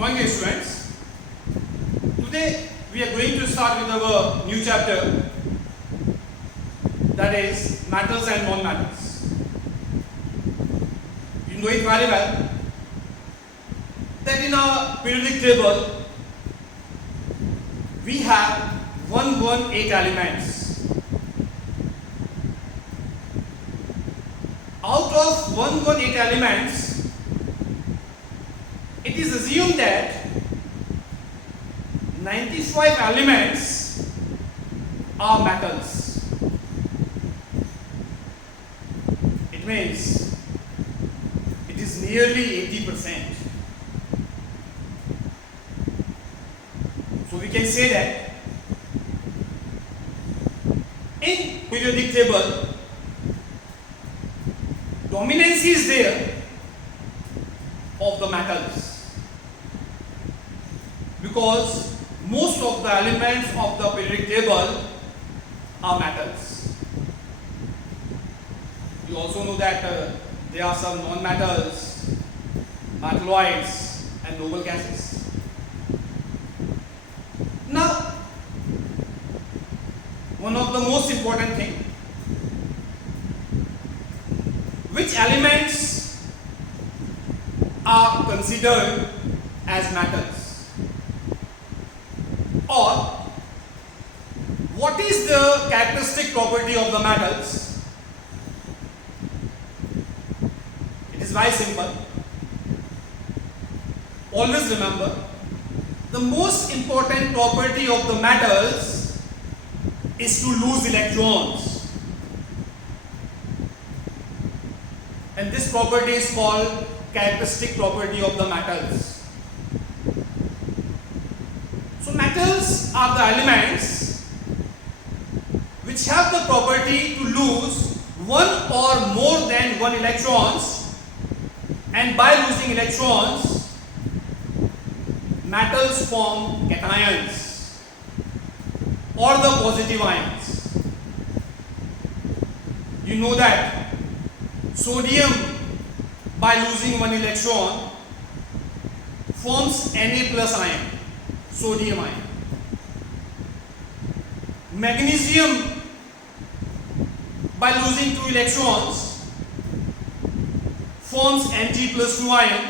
Morning dear students. Today we are going to start with our new chapter, that is metals and non-metals. You know it very well that in our periodic table we have 118 elements. Out of 118 elements, it is assumed that 95 elements are metals. It means it is nearly 80%. So we can say that in periodic table, dominance is there of the metals, because most of the elements of the periodic table are metals. You also know that there are some non-metals, metalloids and noble gases. Now, one of the most important thing, which elements are considered as metals, or what is the characteristic property of the metals? It is very simple. Always remember, the most important property of the metals is to lose electrons, and this property is called characteristic property of the metals. So metals are the elements which have the property to lose one or more than one electrons, and by losing electrons, metals form cations or the positive ions. You know that sodium, by losing one electron, forms Na plus ion, sodium ion. Magnesium, by losing two electrons, forms Mg plus 2 ion,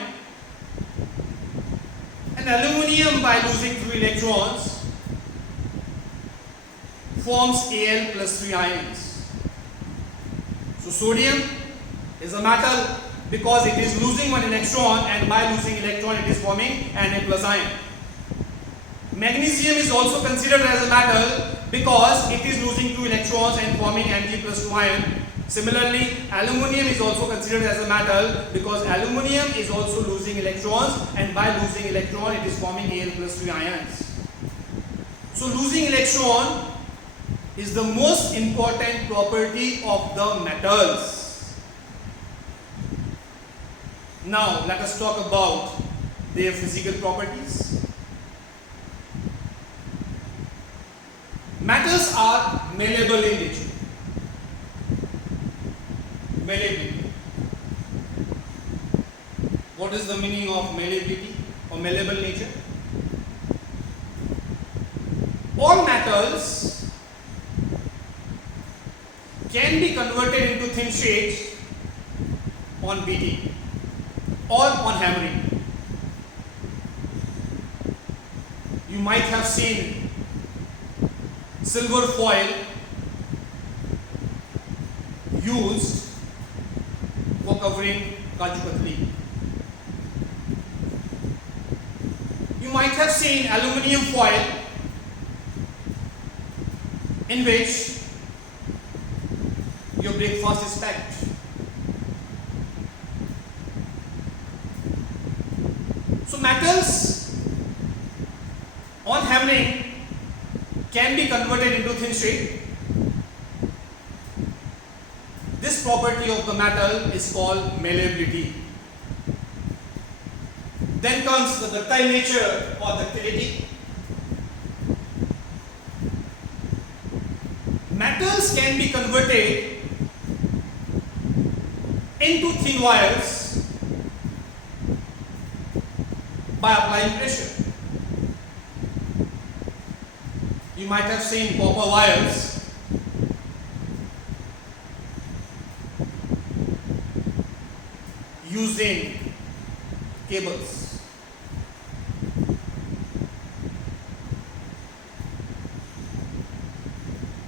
and aluminium, by losing 3 electrons, forms Al plus 3 ions. So sodium is a metal because it is losing one electron, and by losing electron it is forming Na plus ion. Magnesium is also considered as a metal because it is losing 2 electrons and forming Mg plus 2 ion. Similarly, aluminium is also considered as a metal because aluminium is also losing electrons, and by losing electron it is forming Al plus 3 ions. So losing electron is the most important property of the metals. Now let us talk about their physical properties. Metals are malleable in nature. Malleability. What is the meaning of malleability or malleable nature? All metals can be converted into thin sheets on beating or on hammering. You might have seen silver foil used for covering Kaju Katli. You might have seen aluminium foil in which your breakfast is packed. So metals on hammering can be converted into thin sheet. This property of the metal is called malleability. Then comes the ductile nature or ductility. Metals can be converted into thin wires by applying pressure. You might have seen copper wires used in cables.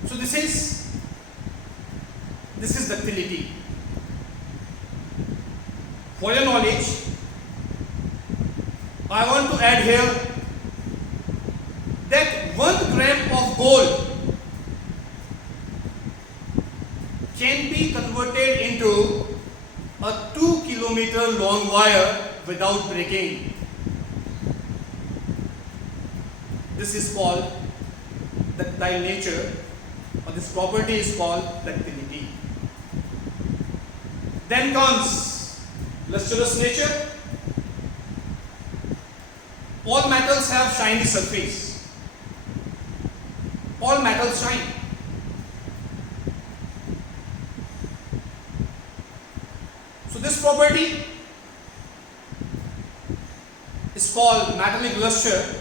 So this is ductility. For your knowledge, I want to add here that 1 gram of gold can be converted into a 2-kilometer long wire without breaking. This is called ductile nature, or this property is called ductility. Then comes lustrous nature. All metals have shiny surface. All metals shine. So this property is called metallic luster,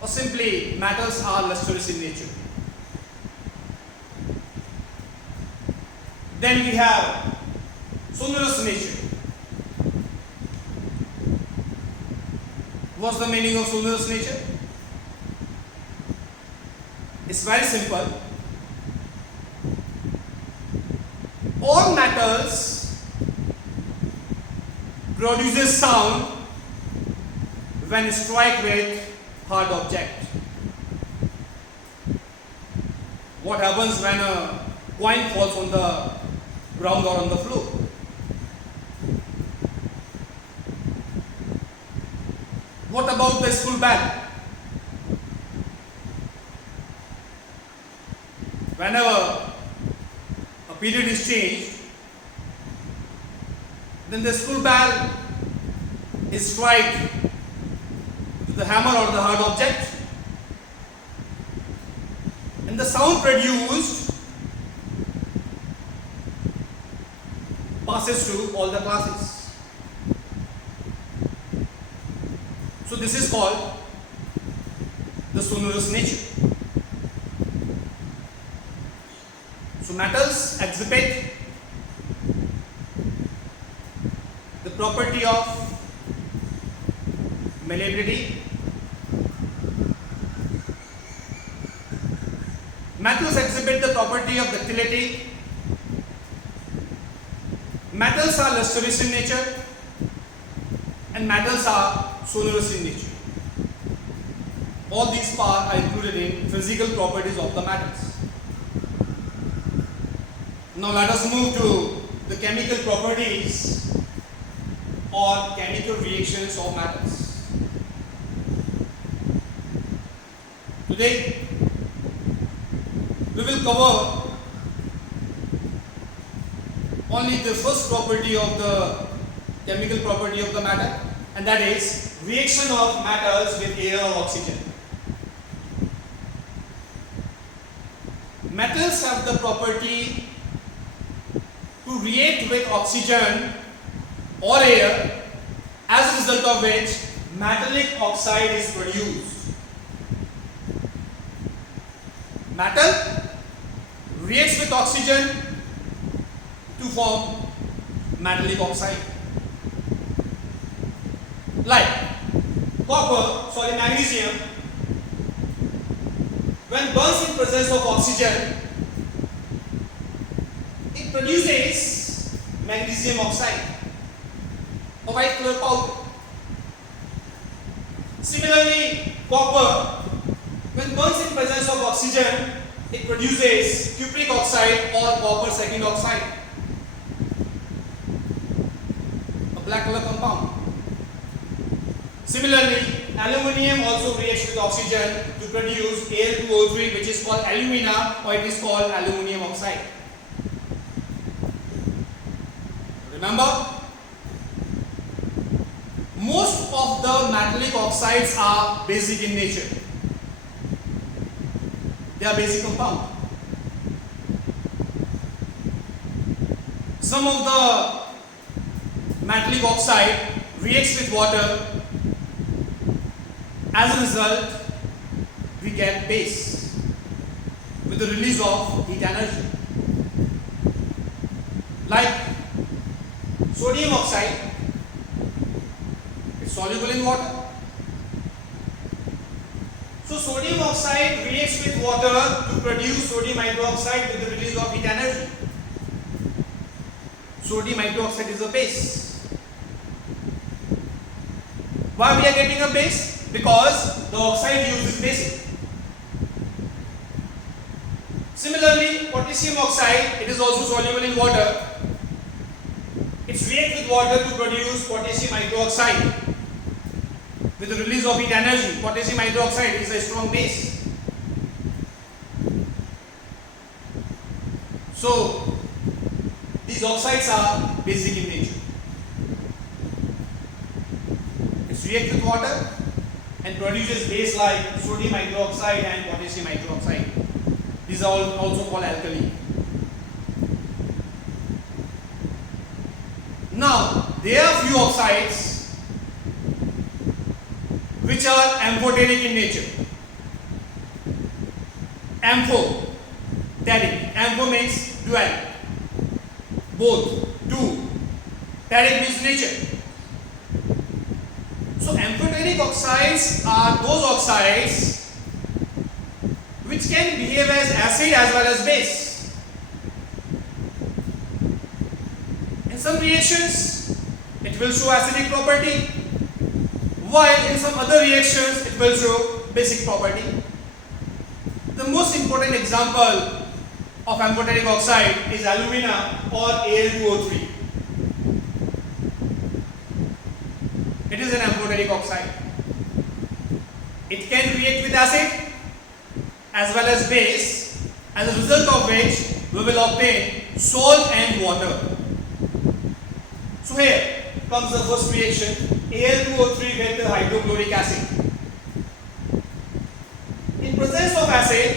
or simply metals are lustrous in nature. Then we have sonorous nature. What's the meaning of sonorous nature? It's very simple. All metals produces sound when struck with hard object. What happens when a coin falls on the ground or on the floor? What about the school bell? Whenever a period is changed, then the school bell is struck to the hammer or the hard object, and the sound produced passes through all the classes. So this is called the sonorous nature. So metals exhibit the property of malleability. Metals exhibit the property of ductility. Metals are lustrous in nature, and metals are sonorous in nature. All these are included in physical properties of the metals. Now let us move to the chemical properties or chemical reactions of metals. Today we will cover only the first property of the chemical property of the metal, and that is reaction of metals with air or oxygen. Metals have the property to react with oxygen or air, as a result of which metallic oxide is produced. Metal reacts with oxygen to form metallic oxide. Like magnesium, when burns in presence of oxygen, it produces magnesium oxide, a white color powder. Similarly, copper, when burns in presence of oxygen, it produces cupric oxide or copper second oxide, a black color compound. Similarly, aluminium also reacts with oxygen to produce Al2O3, which is called alumina, or it is called aluminium oxide. Remember, most of the metallic oxides are basic in nature. They are basic compound. Some of the metallic oxide reacts with water As a result, we get base with the release of heat energy. Like sodium oxide, it's soluble in water. So sodium oxide reacts with water to produce sodium hydroxide with the release of heat energy. Sodium hydroxide is a base. Why we are getting a base? Because the oxide used is basic. Similarly, potassium oxide, it is also soluble in water. It reacts with water to produce potassium hydroxide with the release of heat energy. Potassium hydroxide is a strong base. So, these oxides are basic in nature. It reacts with water and produces base like sodium hydroxide and potassium hydroxide. These are also called alkali. Now, there are few oxides which are amphoteric in nature. Amphoteric. Ampho means dual. Both. Two. Teric means nature. So, amphoteric oxides are those oxides which can behave as acid as well as base. In some reactions, it will show acidic property, while in some other reactions, it will show basic property. The most important example of amphoteric oxide is alumina or Al2O3. It is an amphoteric oxide. It can react with acid as well as base, as a result of which we will obtain salt and water. So here comes the first reaction, Al2O3 with hydrochloric acid. In presence of acid,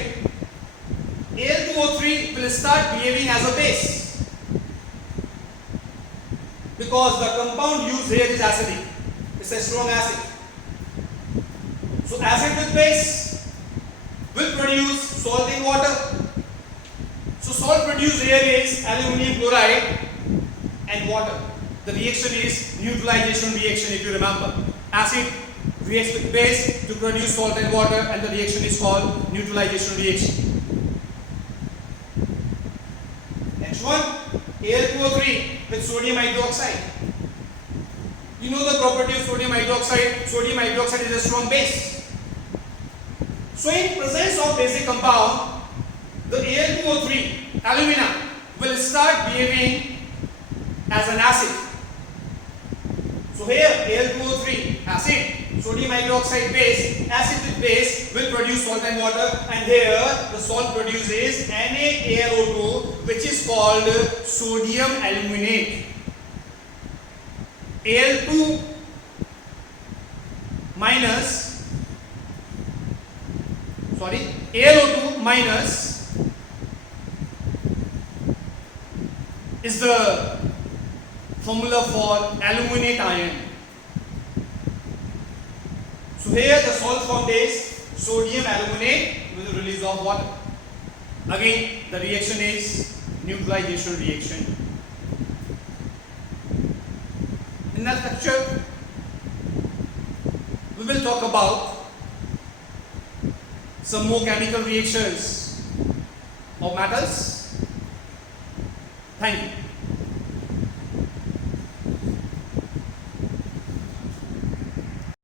Al2O3 will start behaving as a base because the compound used here is acidic. It's a strong acid. So acid with base will produce salt in water. So salt produced here is aluminum chloride and water. The reaction is neutralization reaction, if you remember. Acid reacts with base to produce salt and water, and the reaction is called neutralization reaction. Next one, Al2O3 with sodium hydroxide. You know the property of sodium hydroxide. Sodium hydroxide is a strong base. So in presence of basic compound, the Al2O3, alumina, will start behaving as an acid. So here Al2O3, acid, sodium hydroxide base, acid with base will produce salt and water, and here the salt produces NaAlO2, which is called sodium aluminate. Al2 minus, AlO2 minus is the formula for aluminate ion. So here the salt formed is sodium aluminate with the release of water. Again, the reaction is neutralization reaction. In that lecture, we will talk about some more chemical reactions of metals. Thank you.